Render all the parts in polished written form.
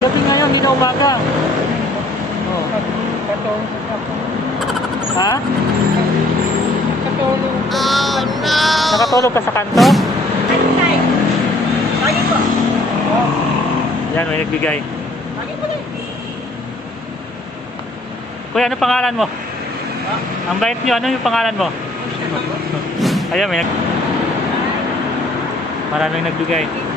Gabi ngayon, hindi na umaga. Oh. Ha? Oh no! Nakatulog ka sa kanto? Lagi po. Yan, may nagbigay. Lagi po din. Kuya, ano pangalan mo? Ha? Ang bait nyo, ano yung pangalan mo? Ayan, maraming nagbigay.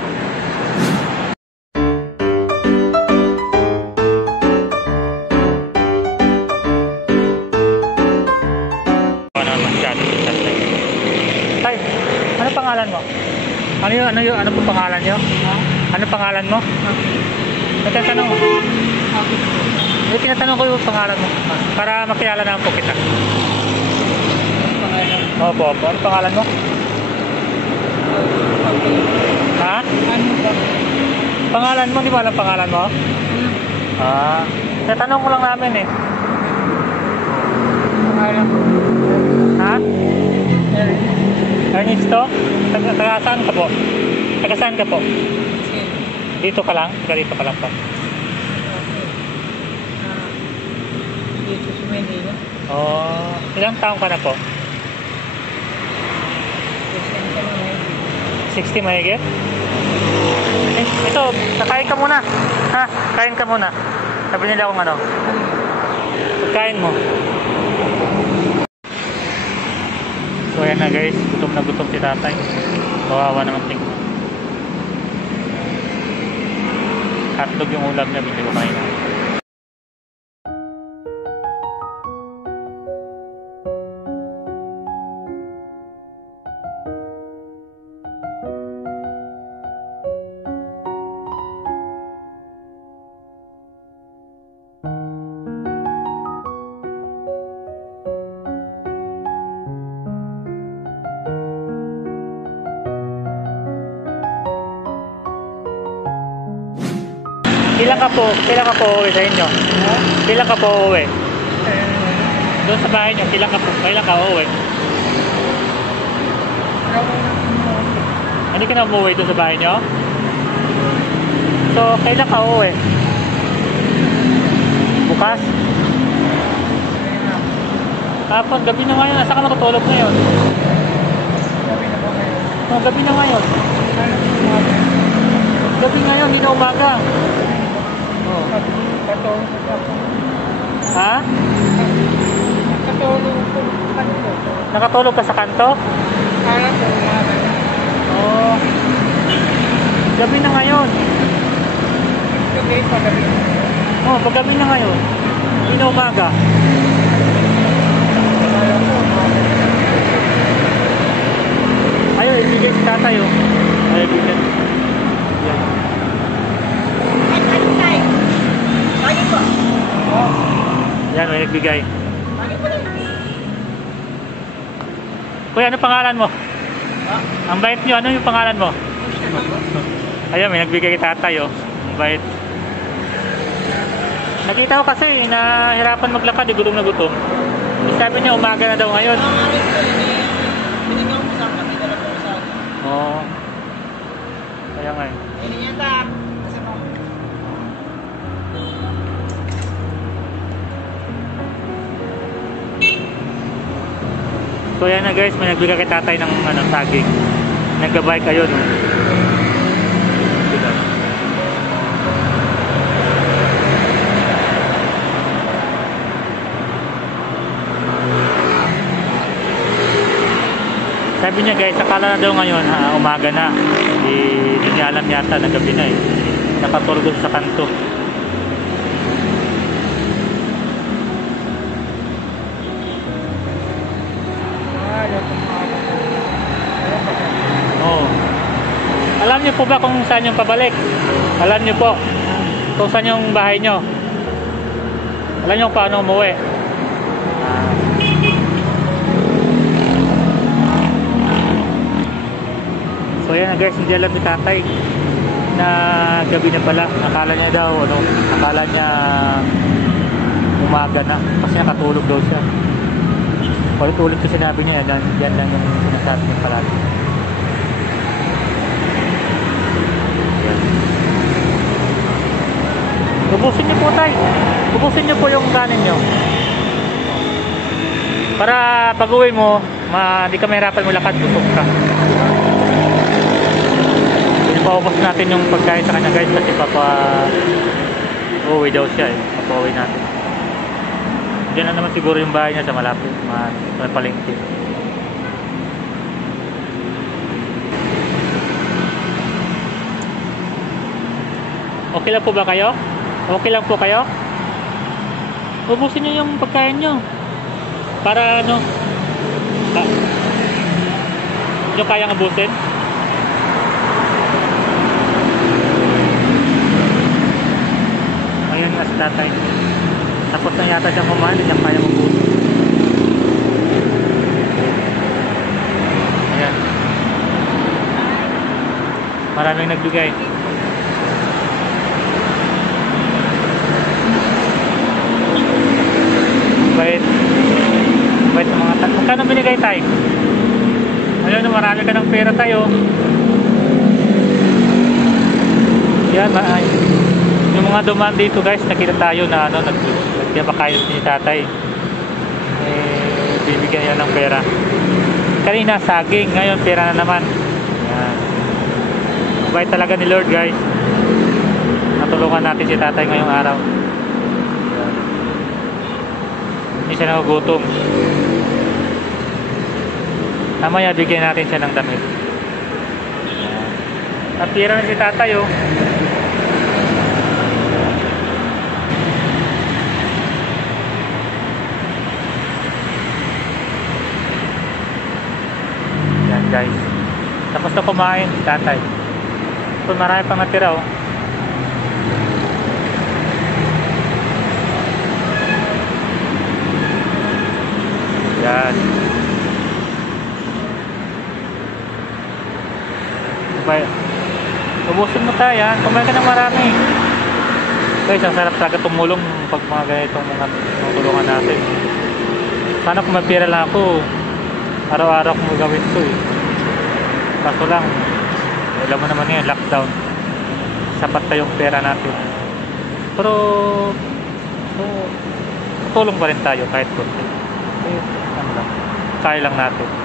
Tay, ano pangalan mo? Ano po pangalan nyo? Ano pangalan mo? Nagtatanong mo? Tinatanong ko yung pangalan mo para makilala naman po kita. Opo. Ano pangalan mo? Ha? Pangalan mo, di ba alam pangalan mo? Tinatanong ko lang namin eh. Ha? Ernesto? Taga saan ka po? Taga saan ka po? Dito ka lang? Taga dito ka lang po? Dito sa Manila. Oh, ilang taong ka na po? 60 mahigit? Eh, ito, nakain ka muna. Ha? Kain ka muna. Sabi nila kung ano. Pagkain mo. So ayan na guys, gutom na gutom si tatay. Kawawa naman tingin. Hotdog yung ulam niya, bili ko kanina. Kailan ka po uuwi sa inyo? Kailan ka po uuwi? Doon sa bahay niyo, kailan ka uuwi? Hindi ka na umuwi doon sa bahay niyo? So, kailan ka uuwi? Bukas? Kapon, gabi na ngayon. Nasa ka matutulog ngayon? Gabi na ngayon. Gabi ngayon, hindi na umaga. Ha? Nakatulog ka sa kanto? Oh. Gabi na ngayon. Oh, paggabi na ngayon. Hindi na umaga. Ayaw, ibigay si tatay oh. Ayaw, ibigay. Yan. Lagi po. Yan, may nagbigay. Lagi po din. Kuya, ano pangalan mo? Ha? Ang bait nyo, ano yung pangalan mo? Ayan, may nagbigay kay tatay oh. Ang bait. Nakita ko kasi, nahirapan maglakad, gutom na gutom. Sabi niya, umaga na daw ngayon. Binigyan ko sa akin, dala po sa akin. Oo. Kaya nga eh. Hindi niya tak. So yan na guys, may nagbigay kay tatay ng saging. Nagbabike kayo no. Sabi niya guys, akala na daw ngayon umaga na. Hindi niya alam yata na gabi na eh. Nakatulog sa kanto. Oh. Alam niyo po ba kung saan yung pabalik? Alam niyo po kung saan yung bahay niyo? Alam niyo paano umuwi? So yan guys, hindi alam ni tatay na gabi na pala. Akala niya daw akala niya umaga na kasi nakatulog daw siya. Ulit-ulit ko sinabi niya, yan lang yung sinasabi niya palagi. Ubusin niyo po tayo. Ubusin niyo po yung kanin niyo. Para pag uwi mo, di ka mahirapan mo lakad, busog ka. Ipaubos natin yung pagkain sa kanya guys kasi uwi daw siya eh. Papauwi natin. Diyan na naman siguro yung bahay niya sa malapit. May palengke. Okay lang po ba kayo? Okay lang po kayo? Ubusin niyo yung pagkain niyo. Para ano? Yung kayang ubusin? Ayun nga si tatay. Tapos na yata siyang kumain, hindi niya kayang ubusin. Ayan. Maraming nagbigay. Bait sa mga tayo. Magkano binigay tayo? Ayun, marami ka ng pera tayo. Yan, yung mga dumaan dito guys, nakita tayo na nagpapakain ni tatay. Bibigyan yan ng pera. Kanina saging, ngayon pera na naman. Yan. Bait talaga ni Lord guys. Natulungan natin si tatay ngayong araw. Hindi siya nagugutom. Mamaya bigyan natin siya ng damit. Napira na si tatay oh. Yan guys. Tapos na kumain si tatay. So marami pang natira oh. Yan. Ubusin mo tayo yan. Kumain ka ng marami. Guys, ang sarap talaga tumulong pag mga ganitong mga tulungan natin. Sana kung may pera lang ako, araw-araw kong gawin to eh. Kaso lang, alam mo naman yun, lockdown. Sapat na yung pera natin. Pero, tulong pa rin tayo kahit konti. Ano lang, kaya lang natin.